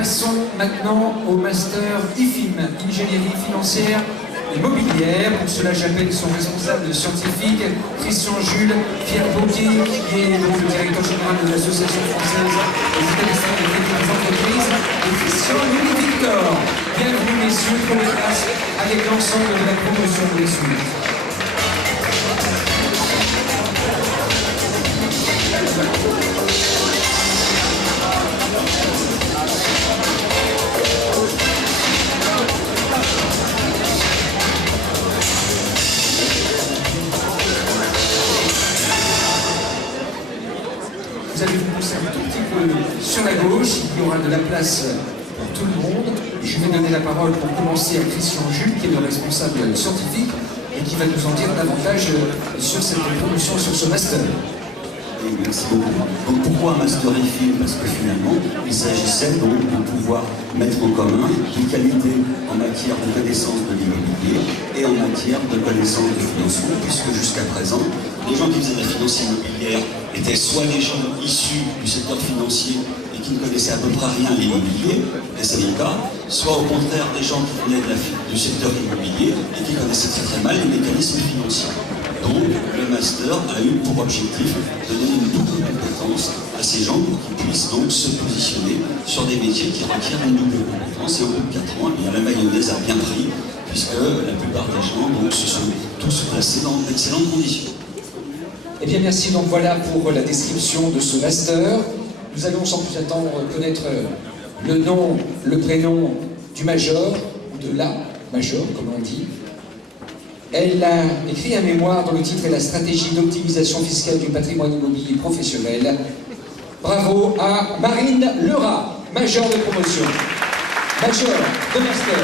Passons maintenant au master IFIM, ingénierie financière immobilière. Pour cela, j'appelle son responsable scientifique, Christian Jules Pierre Boquet, qui est donc le directeur général de l'Association française des établissements de crédit des entreprises, et Christian Louis Victor. Bienvenue, messieurs, pour les classes avec l'ensemble de la promotion de l'ESSUR. Vous allez vous pousser un tout petit peu sur la gauche, il y aura de la place pour tout le monde. Je vais donner la parole pour commencer à Christian Jules, qui est le responsable scientifique et qui va nous en dire davantage sur cette promotion, sur ce master. Et merci beaucoup. Donc pourquoi un master IFIM? Parce que finalement, il s'agissait donc de pouvoir mettre en commun des qualités en matière de connaissance de l'immobilier et en matière de connaissance du financement, puisque jusqu'à présent, les gens qui faisaient de la finance immobilière étaient soit les gens issus du secteur financier et qui ne connaissaient à peu près rien à l'immobilier, et c'est mon cas, soit au contraire des gens qui venaient du secteur immobilier et qui connaissaient très très mal les mécanismes financiers. Donc, le master a eu pour objectif de donner une double compétence à ces gens pour qu'ils puissent donc se positionner sur des métiers qui requièrent une double compétence. Et au bout de 4 ans, eh bien, la mayonnaise a bien pris, puisque la plupart des gens donc, se sont tous placés dans d'excellentes conditions. Eh bien, merci. Donc voilà pour la description de ce master. Nous allons sans plus attendre connaître le nom, le prénom du major, ou de la major, comme on dit. Elle a écrit un mémoire dont le titre est « La stratégie d'optimisation fiscale du patrimoine immobilier professionnel ». Bravo à Marine Lerat, majeure de promotion, majeure de master.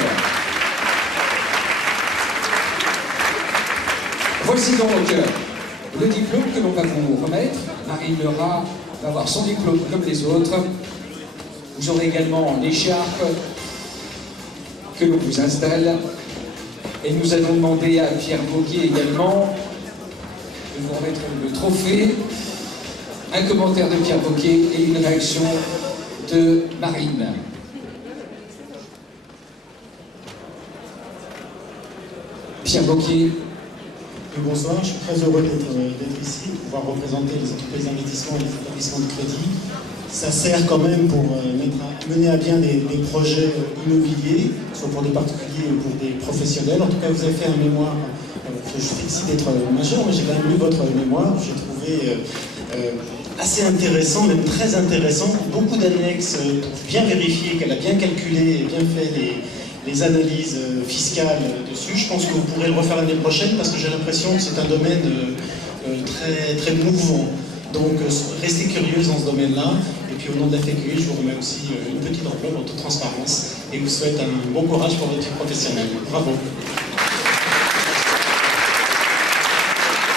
Voici donc le diplôme que l'on va vous remettre. Marine Lerat va avoir son diplôme comme les autres. Vous aurez également l'écharpe que l'on vous installe. Et nous allons demander à Pierre Boquet également de vous remettre le trophée, un commentaire de Pierre Boquet et une réaction de Marine. Pierre Boquet. Bonsoir, je suis très heureux d'être ici, de pouvoir représenter les entreprises d'investissement et les établissements de crédit. Ça sert quand même pour mener à bien des projets immobiliers, soit pour des particuliers ou pour des professionnels. En tout cas, vous avez fait un mémoire que je félicite d'être majeur, mais j'ai quand même lu votre mémoire. J'ai trouvé assez intéressant, même très intéressant. Beaucoup d'annexes pour bien vérifier qu'elle a bien calculé et bien fait les analyses fiscales dessus. Je pense que vous pourrez le refaire l'année prochaine parce que j'ai l'impression que c'est un domaine très, très mouvant. Donc restez curieuse dans ce domaine-là. Et puis au nom de la FQI, je vous remets aussi une petite enveloppe en toute transparence et vous souhaite un bon courage pour votre vie professionnelle. Bravo.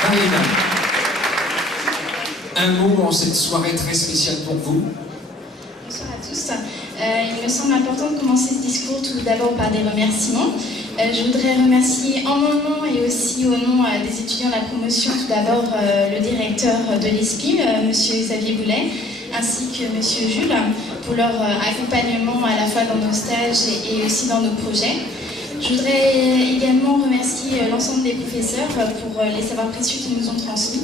Marine, un mot en cette soirée très spéciale pour vous. Bonsoir à tous. Il me semble important de commencer ce discours tout d'abord par des remerciements. Je voudrais remercier en mon nom et aussi au nom des étudiants de la promotion, tout d'abord le directeur de l'ESPIM, M. Xavier Boulet, ainsi que M. Jules, pour leur accompagnement à la fois dans nos stages et aussi dans nos projets. Je voudrais également remercier l'ensemble des professeurs pour les savoirs précieux qu'ils nous ont transmis.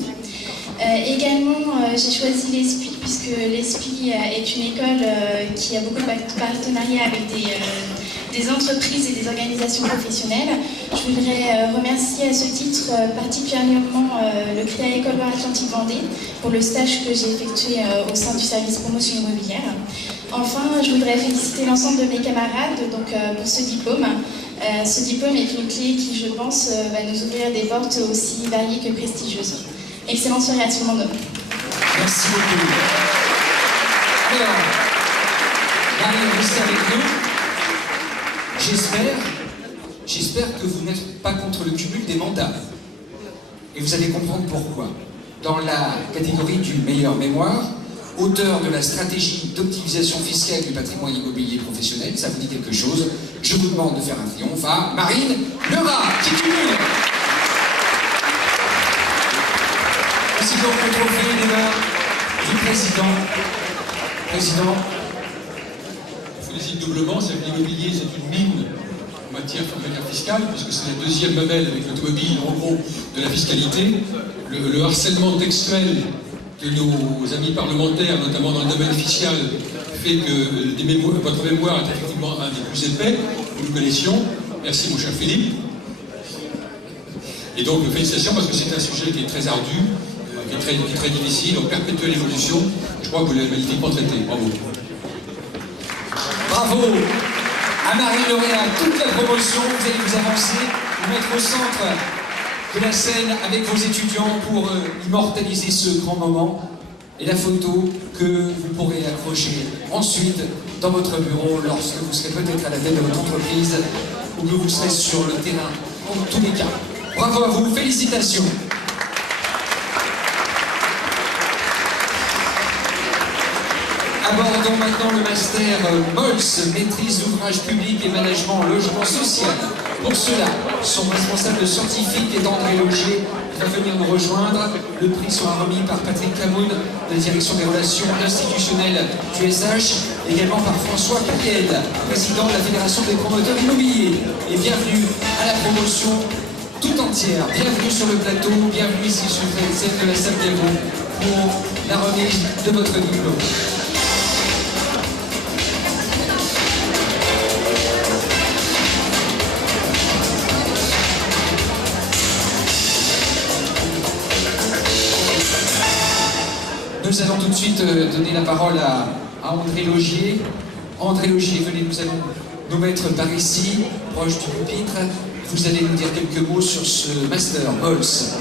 Également, j'ai choisi l'ESPI puisque l'ESPI est une école qui a beaucoup de partenariats avec des entreprises et des organisations professionnelles. Je voudrais remercier à ce titre particulièrement le CREA École Loire-Atlantique Vendée pour le stage que j'ai effectué au sein du service promotion immobilière. Enfin, je voudrais féliciter l'ensemble de mes camarades donc, pour ce diplôme. Ce diplôme est une clé qui, je pense, va nous ouvrir des portes aussi variées que prestigieuses. Excellente soirée à tout le monde. Merci beaucoup. Alors, Marine, restez avec nous. J'espère que vous n'êtes pas contre le cumul des mandats. Et vous allez comprendre pourquoi. Dans la catégorie du meilleur mémoire, auteur de la stratégie d'optimisation fiscale du patrimoine immobilier professionnel, ça vous dit quelque chose, je vous demande de faire un triomphe à Marine Lerat, qui cumule. Voici donc le trophée des mains du président. Président, vous félicite doublement, c'est que l'immobilier, c'est une mine en matière fiscale, puisque c'est la deuxième mamelle avec l'automobile, en gros, de la fiscalité. Le harcèlement textuel de nos amis parlementaires, notamment dans le domaine fiscal, fait que votre mémoire est effectivement un des plus épais, nous le connaissions. Merci mon cher Philippe. Et donc félicitations parce que c'est un sujet qui est très ardu, qui est très difficile, en perpétuelle évolution. Je crois que vous l'avez magnifiquement traité. Bravo. Bravo à Marie-Laurée, à toute la promotion. Vous allez vous avancer, vous mettre au centre de la scène avec vos étudiants pour immortaliser ce grand moment. Et la photo que vous pourrez accrocher ensuite dans votre bureau lorsque vous serez peut-être à la tête de votre entreprise ou que vous serez sur le terrain. En tous les cas, bravo à vous, félicitations. Abordons maintenant le master MOLS, maîtrise d'ouvrage public et management logement social. Pour cela, son responsable scientifique est André Logier, qui va venir nous rejoindre. Le prix sera remis par Patrick Camoun, de la direction des relations institutionnelles du SH, également par François Pariel, président de la Fédération des promoteurs immobiliers. Et bienvenue à la promotion tout entière. Bienvenue sur le plateau, bienvenue ici sur cette scène de la salle Diego pour la remise de votre diplôme. Nous allons tout de suite donner la parole à André Logier. André Logier, venez, nous allons nous mettre par ici, proche du pupitre. Vous allez nous dire quelques mots sur ce master MOLS.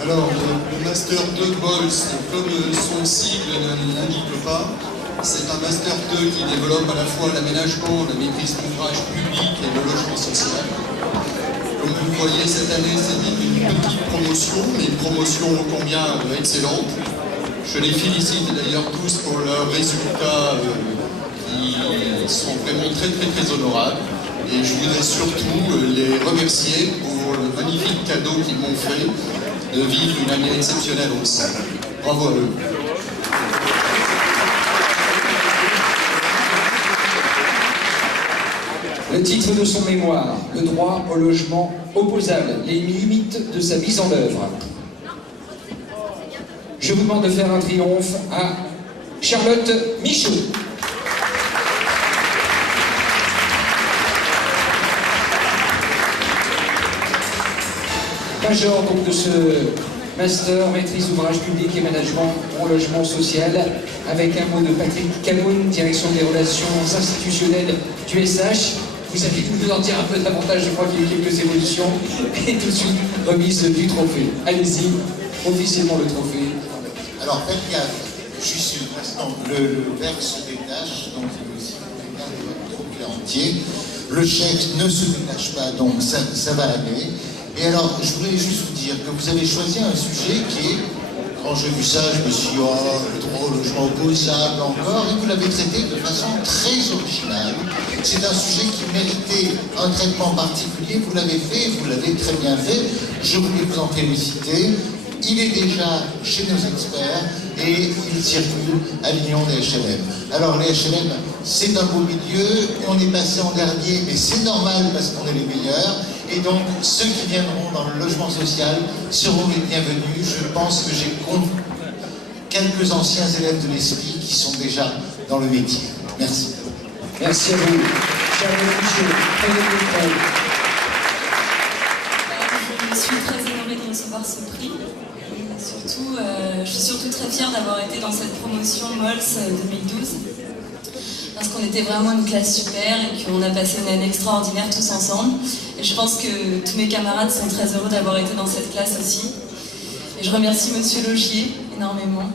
Alors, le master 2 MOLS, comme son sigle ne l'indique pas, c'est un master 2 qui développe à la fois l'aménagement, la maîtrise d'ouvrage public et le logement social. Comme vous le voyez, cette année, c'est une petite promotion, mais une promotion ô combien excellente. Je les félicite d'ailleurs tous pour leurs résultats qui sont vraiment très honorables. Et je voudrais surtout les remercier pour le magnifique cadeau qu'ils m'ont fait de vivre une année exceptionnelle aussi. Bravo à eux. Le titre de son mémoire, le droit au logement opposable, les limites de sa mise en œuvre. Je vous demande de faire un triomphe à Charlotte Michaud. Major donc de ce master, maîtrise d'ouvrage public et management en logement social, avec un mot de Patrick Camoun, direction des relations institutionnelles du SH. Vous allez nous en dire un peu davantage, je crois qu'il y a eu quelques évolutions. Et tout de suite, remise du trophée. Allez-y, officiellement le trophée. Alors, faites gaffe, juste une instant, le verre se détache, donc il faut aussi regarder votre trophée entier. Le chèque ne se détache pas, donc ça va aller. Et alors, je voulais juste vous dire que vous avez choisi un sujet qui est, quand j'ai vu ça, je me suis dit, oh, le droit au logement opposable encore, et vous l'avez traité de façon très originale. C'est un sujet qui méritait un traitement particulier, vous l'avez fait, vous l'avez très bien fait, je voulais vous en féliciter. Il est déjà chez nos experts et il circule à l'Union des HLM. Alors les HLM, c'est un beau milieu, on est passé en dernier, mais c'est normal parce qu'on est les meilleurs. Et donc, ceux qui viendront dans le logement social seront les bienvenus. Je pense que j'ai quelques anciens élèves de l'esprit qui sont déjà dans le métier. Merci. Merci à vous. Je suis très honorée de recevoir ce prix. Et surtout, je suis surtout très fière d'avoir été dans cette promotion MOLS 2012. Parce qu'on était vraiment une classe super et qu'on a passé une année extraordinaire tous ensemble. Et je pense que tous mes camarades sont très heureux d'avoir été dans cette classe aussi. Et je remercie Monsieur Logier énormément,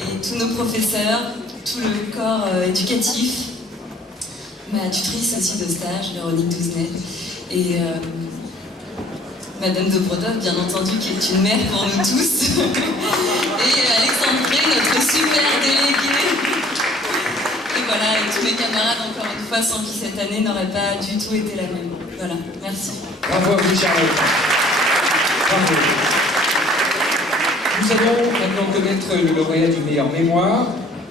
et tous nos professeurs, tout le corps éducatif, ma tutrice aussi de stage, Véronique Douzenet, et Madame Dobrodov, bien entendu, qui est une mère pour nous tous, et Alexandre Gray, notre super délégué. Et voilà, et tous mes camarades, encore une fois, sans qui cette année n'aurait pas du tout été la même. Voilà, merci. Bravo à vous, Charlotte. Bravo. Nous allons maintenant connaître le lauréat du meilleur mémoire.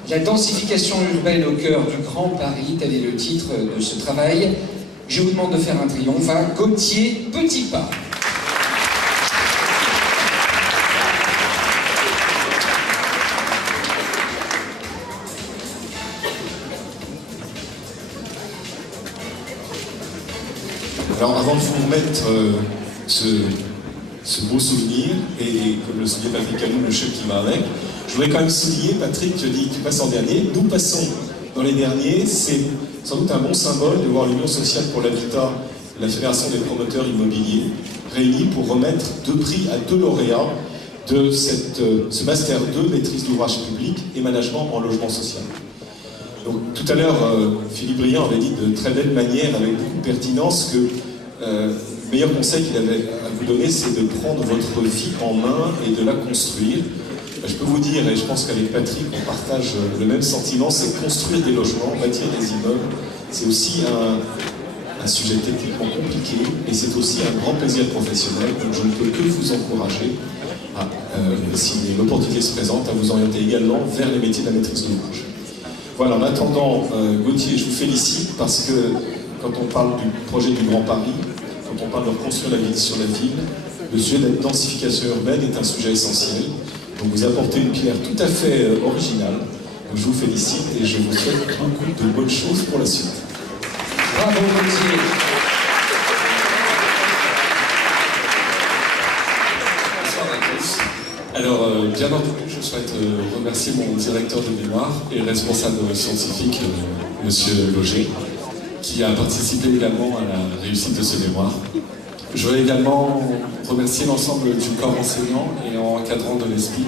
La densification urbaine au cœur du Grand Paris, tel est le titre de ce travail. Je vous demande de faire un triomphe à Gauthier Petitpas. Alors avant de vous remettre ce beau souvenir, et comme le soulignait Patrick Canou, le chef qui va avec, je voudrais quand même souligner, Patrick, tu dis que tu passes en dernier, nous passons dans les derniers, c'est sans doute un bon symbole de voir l'Union sociale pour l'habitat, la Fédération des promoteurs immobiliers, réunis pour remettre 2 prix à 2 lauréats de ce Master 2, maîtrise d'ouvrage public et management en logement social. Donc, tout à l'heure, Philippe Briand avait dit de très belle manière, avec beaucoup de pertinence, que le meilleur conseil qu'il avait à vous donner, c'est de prendre votre vie en main et de la construire. Je peux vous dire, et je pense qu'avec Patrick, on partage le même sentiment, c'est construire des logements, bâtir des immeubles. C'est aussi un sujet techniquement compliqué, et c'est aussi un grand plaisir professionnel. Donc je ne peux que vous encourager, si l'opportunité se présente, à vous orienter également vers les métiers de la maîtrise d'ouvrage. Voilà, en attendant, Gauthier, je vous félicite parce que quand on parle du projet du Grand Paris, quand on parle de reconstruire la ville sur la ville, le sujet de la densification urbaine est un sujet essentiel. Donc vous apportez une pierre tout à fait originale. Donc je vous félicite et je vous souhaite beaucoup de bonnes choses pour la suite. Bravo Gauthier. Bonsoir à tous. Alors, bien entendu, je souhaite remercier mon directeur de mémoire et responsable scientifique, Monsieur Loger, qui a participé également à la réussite de ce mémoire. Je voudrais également remercier l'ensemble du corps enseignant et encadrant de l'ESPI,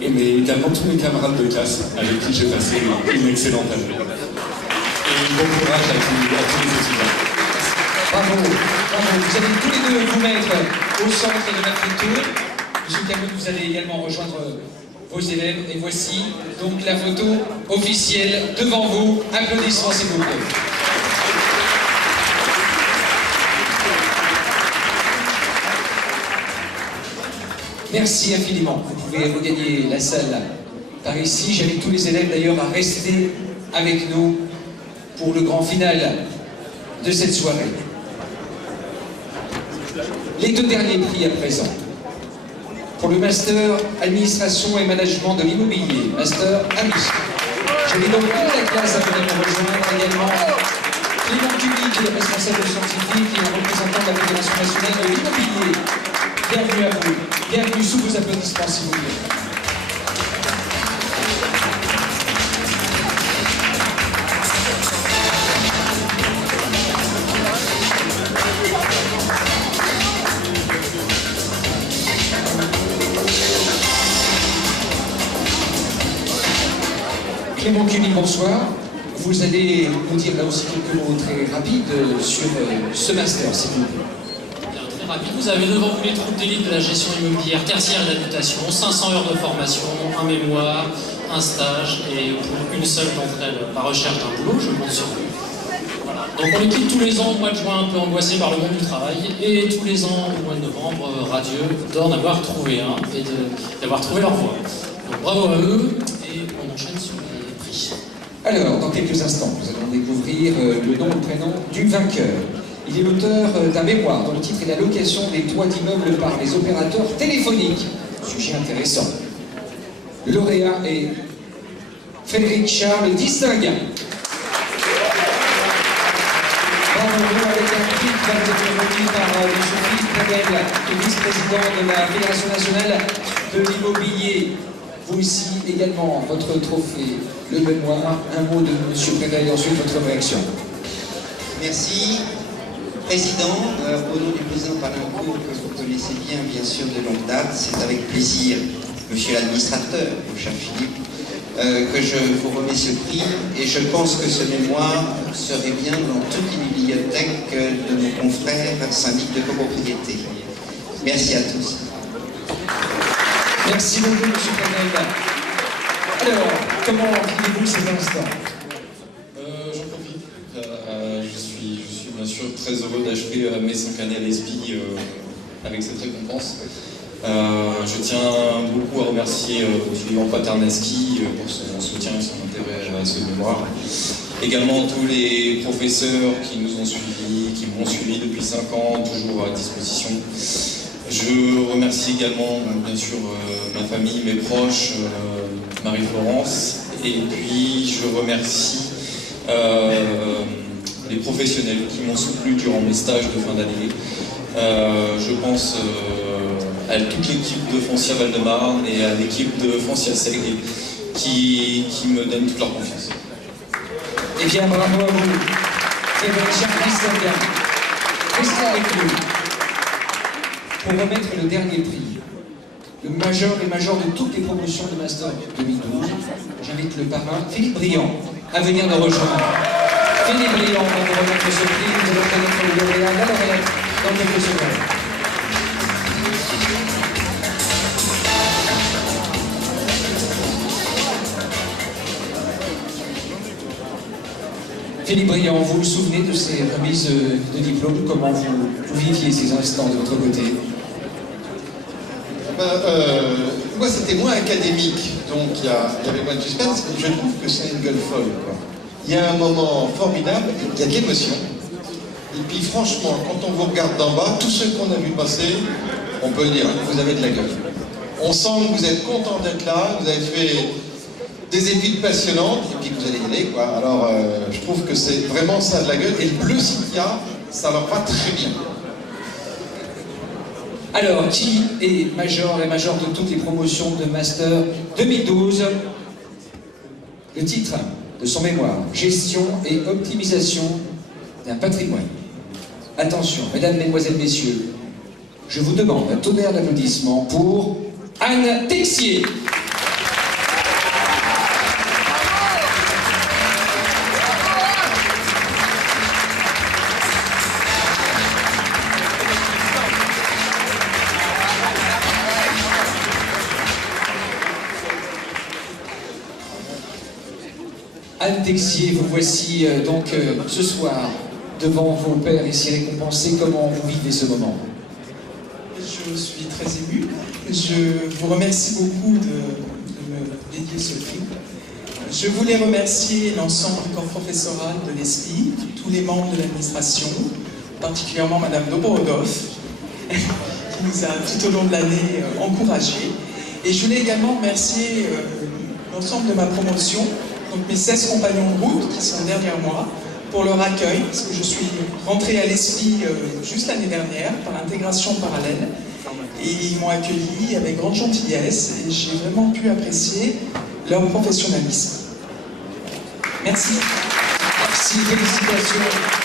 mais également tous mes camarades de classe avec qui j'ai passé une excellente année. Et bon courage à tous les étudiants. Bravo, bravo. Vous allez tous les deux vous mettre au centre de la photo. Monsieur Camus, vous allez également rejoindre vos élèves. Et voici donc la photo officielle devant vous. Applaudissements s'il vous plaît. Merci infiniment. Vous pouvez regagner la salle par ici. J'invite tous les élèves d'ailleurs à rester avec nous pour le grand final de cette soirée. Les 2 derniers prix à présent. Pour le Master Administration et Management de l'Immobilier, Master AMI. J'invite donc toute la classe à venir me rejoindre également. Clément Dubuc, responsable scientifique et représentant de la Fédération nationale de l'immobilier. Bienvenue à vous. Bienvenue sous vos applaudissements, s'il vous plaît. Clément Cuny, bonsoir. Vous allez nous dire là aussi quelques mots très rapides sur ce master, s'il vous plaît. Très rapide, vous avez devant vous les troupes d'élite de la gestion immobilière tertiaire et d'habitation, 500 heures de formation, un mémoire, un stage, et pour une seule d'entre elles, la recherche d'un boulot, je compte sur vous. Voilà. Donc on les quitte tous les ans au mois de juin, un peu angoissés par le monde du travail, et tous les ans au mois de novembre, radieux d'en avoir trouvé un et d'avoir trouvé leur voie. Donc bravo à eux, et on enchaîne sur les prix. Alors, dans quelques instants, nous allons découvrir le nom et le prénom du vainqueur. Il est l'auteur d'un mémoire dont le titre est la location des toits d'immeubles par les opérateurs téléphoniques. Sujet intéressant. Le lauréat est Frédéric Charles Distinguin. Bravo, avec un prix qui va être remis par M. Philippe Prével, le vice-président de la Fédération nationale de l'immobilier. Vous aussi également, votre trophée, le mémoire. Un mot de M. Prével et ensuite votre réaction. Merci. Président, au nom du président Palincourt, que vous connaissez bien sûr, de longue date, c'est avec plaisir, monsieur l'administrateur, mon cher Philippe, que je vous remets ce prix, et je pense que ce mémoire serait bien dans toutes les bibliothèques de nos confrères syndics de copropriété. Merci à tous. Merci beaucoup, monsieur Prével. Alors, comment vivez-vous ces instants? J'en profite. Je suis bien sûr très heureux d'achever mes 5 années à l'ESPI avec cette récompense. Je tiens beaucoup à remercier Yvan Paternaski pour son soutien et son intérêt à ce mémoire. Également tous les professeurs qui nous ont suivis, qui m'ont suivi depuis 5 ans, toujours à disposition. Je remercie également, bien sûr, ma famille, mes proches, Marie-Florence. Et puis, je remercie les professionnels qui m'ont soutenu durant mes stages de fin d'année. Je pense à toute l'équipe de Foncia Val-de-Marne et à l'équipe de Foncia Seg qui me donnent toute leur confiance. Eh bien, bravo à vous. Très bien, cher Christophe Bien. Restez avec nous pour remettre le dernier prix, le major et major de toutes les promotions de Master 2012. J'invite le parrain, Philippe Briand, à venir nous rejoindre. Philippe Briand va vous remettre ce prix. Vous allez connaître le lauréat, la lauréate, dans quelques secondes. Philippe Briand, vous vous souvenez de ces remises de diplôme? Comment vous viviez ces instants de votre côté? Moi, c'était moins académique, donc il y avait moins de suspense, mais je trouve que c'est une gueule folle, quoi. Il y a un moment formidable, il y a de l'émotion, et puis franchement, quand on vous regarde d'en bas, tous ceux qu'on a vu passer, on peut le dire, vous avez de la gueule. On sent que vous êtes content d'être là, vous avez fait des études passionnantes, et puis vous allez y aller, quoi. Alors, je trouve que c'est vraiment ça de la gueule, et le bleu Cynthia, ça leur va très bien. Alors, qui est major et major de toutes les promotions de Master 2012? Le titre de son mémoire, Gestion et optimisation d'un patrimoine. Attention, mesdames, mesdemoiselles, messieurs, je vous demande un tonnerre d'applaudissements pour Anne Texier. Anne Texier, vous voici donc ce soir devant vos pairs ici récompensés. Comment vous vivez ce moment? Je suis très émue. Je vous remercie beaucoup de me dédier ce prix. Je voulais remercier l'ensemble du corps professoral de l'ESPI, tous les membres de l'administration, particulièrement Madame Dobrodov, qui nous a tout au long de l'année encouragés. Et je voulais également remercier l'ensemble de ma promotion, donc mes 16 compagnons de route qui sont derrière moi, pour leur accueil, parce que je suis rentrée à l'ESPI juste l'année dernière, par l'intégration parallèle, et ils m'ont accueilli avec grande gentillesse, et j'ai vraiment pu apprécier leur professionnalisme. Merci. Merci, félicitations.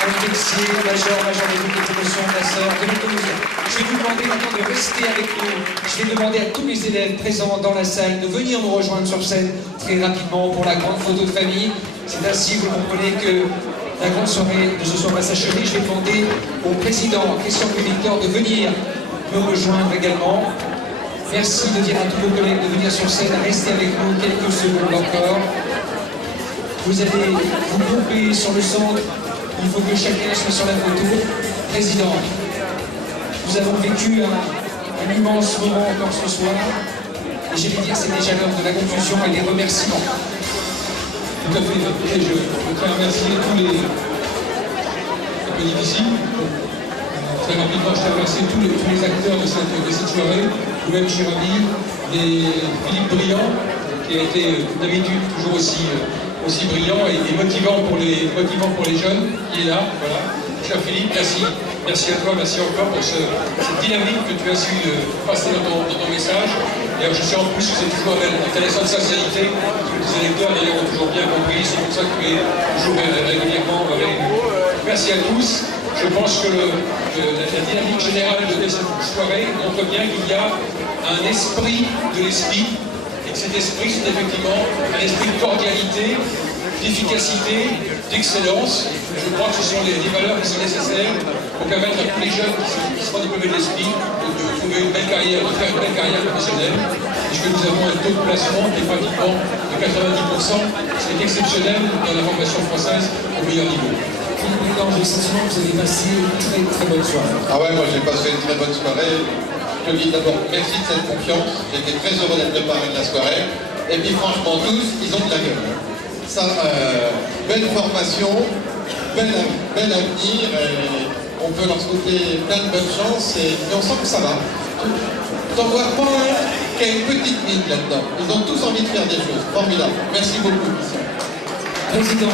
Anne Texier, major de toutes les promotions de Master 2012. Je vais vous demander maintenant de rester avec nous. Je vais demander à tous les élèves présents dans la salle de venir nous rejoindre sur scène très rapidement pour la grande photo de famille. C'est ainsi, vous comprenez, que la grande soirée de ce soir va s'achever. Je vais demander au président, Christian Victor, de venir me rejoindre également. Merci de dire à tous vos collègues de venir sur scène, rester avec nous quelques secondes encore. Vous allez vous grouper sur le centre. Il faut que chacun soit sur la photo. Président, nous avons vécu un immense moment encore ce soir. Et je vais dire, c'est déjà l'heure de la conclusion et des remerciements. Tout à fait. Et je voudrais remercier tous les bénéficiaires. Très rapidement, je tiens à remercier tous les acteurs de cette soirée, vous-même, cher ami, Philippe Briand, qui a été d'habitude toujours aussi brillant et motivant pour les jeunes, qui est là, voilà. Cher Philippe, merci. Merci à toi, merci encore pour cette dynamique que tu as su passer dans ton message. Et je sais en plus que c'est toujours avec intéressant de sincérité, que les électeurs d'ailleurs ont toujours bien compris, c'est pour ça que tu es toujours régulièrement avec nous. Merci à tous. Je pense que la dynamique générale de cette soirée montre bien qu'il y a un esprit de l'esprit. Et que cet esprit, c'est effectivement un esprit de cordialité, d'efficacité, d'excellence. Je crois que ce sont les valeurs qui sont nécessaires pour permettre à tous les jeunes qui seront diplômés de l'esprit de trouver une belle carrière, de faire une belle carrière professionnelle. Puisque nous avons un taux de placement qui est pratiquement de 90%, ce qui est exceptionnel dans la formation française au meilleur niveau. J'ai le sentiment que vous avez passé une très très bonne soirée. Ah ouais, moi j'ai passé une très bonne soirée. Je te je dis d'abord merci de cette confiance. J'étais très heureux d'être le parrain de la soirée. Et puis franchement, tous, ils ont de la gueule. Ça, belle formation, bel avenir. Et on peut leur souhaiter plein de bonnes chances. Et on sent que ça va. T'en vois pas un qui a une petite mine là-dedans. Ils ont tous envie de faire des choses. Formidable. Merci beaucoup. Président,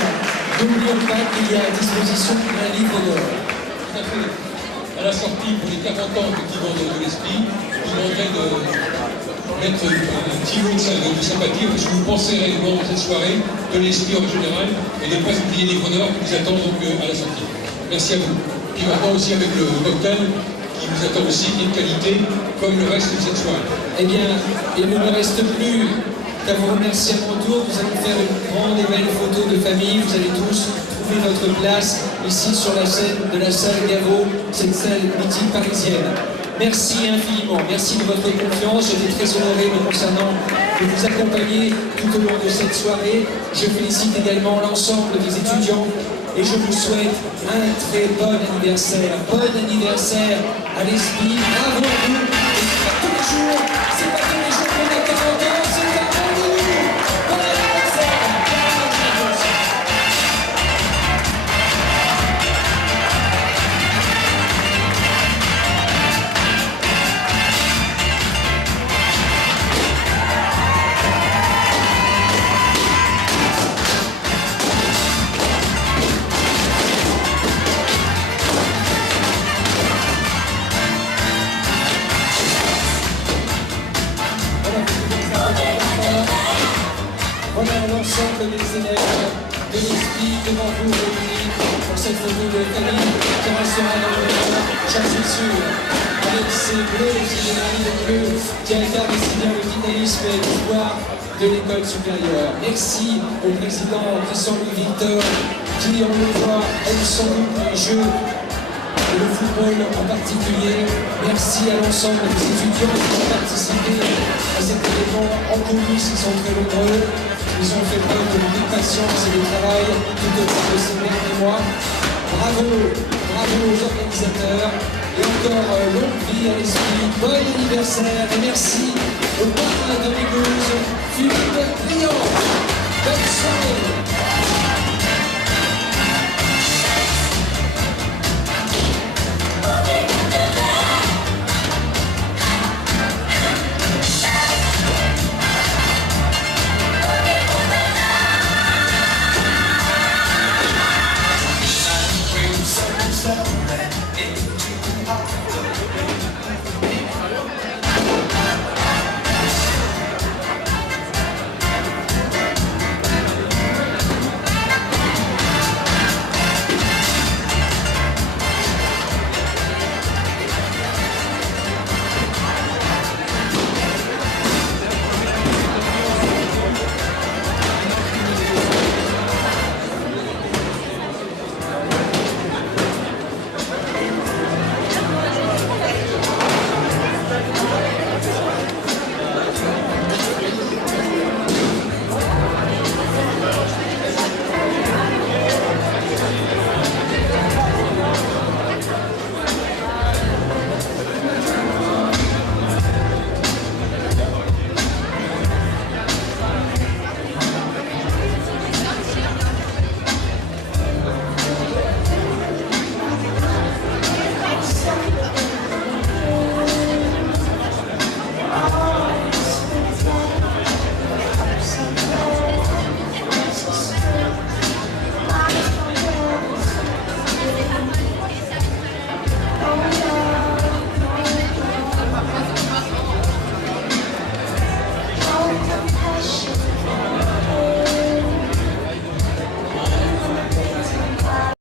n'oublions pas qu'il y a à disposition un livre d'or. Tout à fait. À la sortie, pour les 40 ans effectivement de l'esprit, je demanderai de mettre un petit mot de sympathie, parce que vous pensez réellement cette soirée, de l'esprit en général, et des prix livre d'or qui vous attendent donc à la sortie. Merci à vous. Puis maintenant aussi avec le cocktail, qui vous attend aussi, une qualité, comme le reste de cette soirée. Eh bien, il ne me reste plus qu'à vous remercier à mon tour. Nous allons faire une grande et belle photo de famille. Vous allez tous trouver votre place ici sur la scène de la salle Gaveau, cette salle mythique parisienne. Merci infiniment, merci de votre confiance. J'étais très honoré me concernant de vous accompagner tout au long de cette soirée. Je félicite également l'ensemble des étudiants et je vous souhaite un très bon anniversaire. Bon anniversaire à l'esprit. Bravo à vous. Et c'est pas tous les jours, c'est pas tous les jours qu'on a 40 ans, c'est un rendez-vous. Bon anniversaire. Voilà l'ensemble des élèves de l'esprit devant vous réunis pour cette photo de famille qui restera dans le mémoire, j'en suis sûr, avec ces bleus, ces générales bleus qui incarnent si bien le dynamisme et l'espoir de l'école supérieure. Merci au président Christian-Louis Victor qui, on le voit, aime sans doute les jeux et le football en particulier. Merci à l'ensemble des étudiants qui ont participé à cet événement en coulisses, ils sont très nombreux. Ils ont fait preuve de beaucoup de patience et de travail tout au long de ces derniers mois. Bravo, bravo aux organisateurs et encore longue vie à l'esprit. Bon anniversaire et merci au parrain de l'église, Philippe Briand. Bonne soirée.